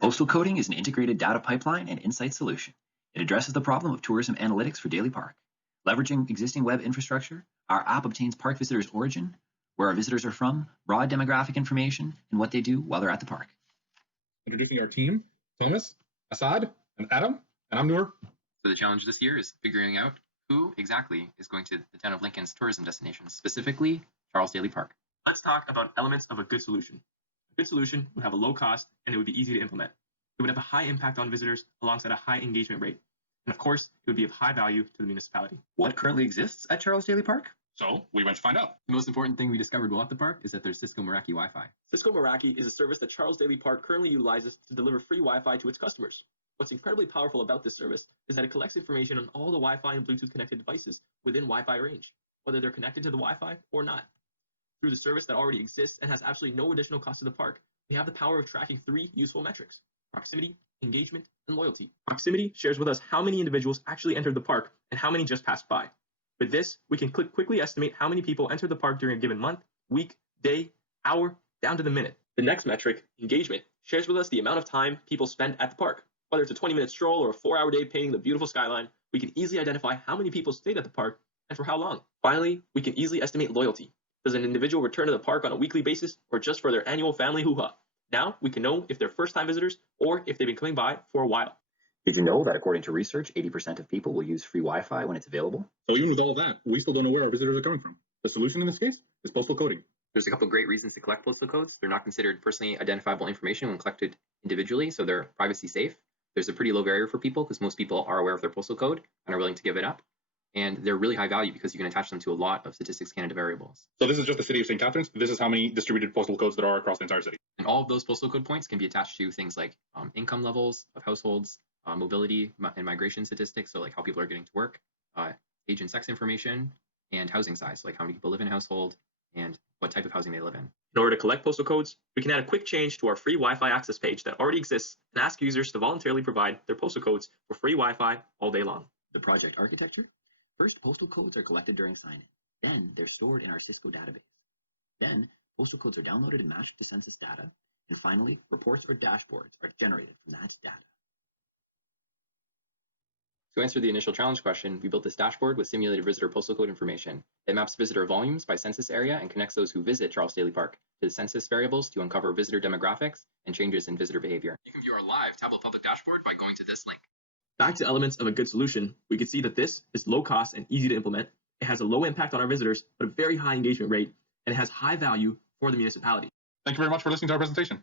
Postal coding is an integrated data pipeline and insight solution. It addresses the problem of tourism analytics for Daly Park. Leveraging existing web infrastructure, our app obtains park visitors' origin, where our visitors are from, broad demographic information, and what they do while they're at the park. Introducing our team, Thomas, Assad, and Adam, and I'm Noor. So the challenge this year is figuring out who exactly is going to the town of Lincoln's tourism destinations, specifically Charles Daly Park. Let's talk about elements of a good solution. A good solution would have a low cost and it would be easy to implement. It would have a high impact on visitors alongside a high engagement rate. And of course, it would be of high value to the municipality. What currently exists at Charles Daly Park? So we went to find out. The most important thing we discovered while at the park is that there's Cisco Meraki Wi-Fi. Cisco Meraki is a service that Charles Daly Park currently utilizes to deliver free Wi-Fi to its customers. What's incredibly powerful about this service is that it collects information on all the Wi-Fi and Bluetooth connected devices within Wi-Fi range, whether they're connected to the Wi-Fi or not. Through the service that already exists and has absolutely no additional cost to the park, we have the power of tracking 3 useful metrics: proximity, engagement, and loyalty. Proximity shares with us how many individuals actually entered the park and how many just passed by. With this, we can quickly estimate how many people entered the park during a given month, week, day, hour, down to the minute. The next metric, engagement, shares with us the amount of time people spend at the park. Whether it's a 20-minute stroll or a 4-hour day painting the beautiful skyline, we can easily identify how many people stayed at the park and for how long. Finally, we can easily estimate loyalty. Does an individual return to the park on a weekly basis or just for their annual family hoo-ha? Now we can know if they're first-time visitors or if they've been coming by for a while. Did you know that according to research, 80% of people will use free Wi-Fi when it's available? So even with all of that, we still don't know where our visitors are coming from. The solution in this case is postal coding. There's a couple of great reasons to collect postal codes. They're not considered personally identifiable information when collected individually, so they're privacy safe. There's a pretty low barrier for people because most people are aware of their postal code and are willing to give it up. And they're really high value because you can attach them to a lot of Statistics Canada variables. So this is just the city of St. Catharines. This is how many distributed postal codes there are across the entire city. And all of those postal code points can be attached to things like income levels of households, mobility and migration statistics, so like how people are getting to work, age and sex information, and housing size, so like how many people live in a household and what type of housing they live in. In order to collect postal codes, we can add a quick change to our free Wi-Fi access page that already exists and ask users to voluntarily provide their postal codes for free Wi-Fi all day long. The project architecture? First, postal codes are collected during sign-in. Then, they're stored in our Cisco database. Then, postal codes are downloaded and matched to census data. And finally, reports or dashboards are generated from that data. To answer the initial challenge question, we built this dashboard with simulated visitor postal code information. It maps visitor volumes by census area and connects those who visit Charles Daly Park to the census variables to uncover visitor demographics and changes in visitor behavior. You can view our live Tableau public dashboard by going to this link. Back to elements of a good solution, we can see that this is low cost and easy to implement. It has a low impact on our visitors, but a very high engagement rate, and it has high value for the municipality. Thank you very much for listening to our presentation.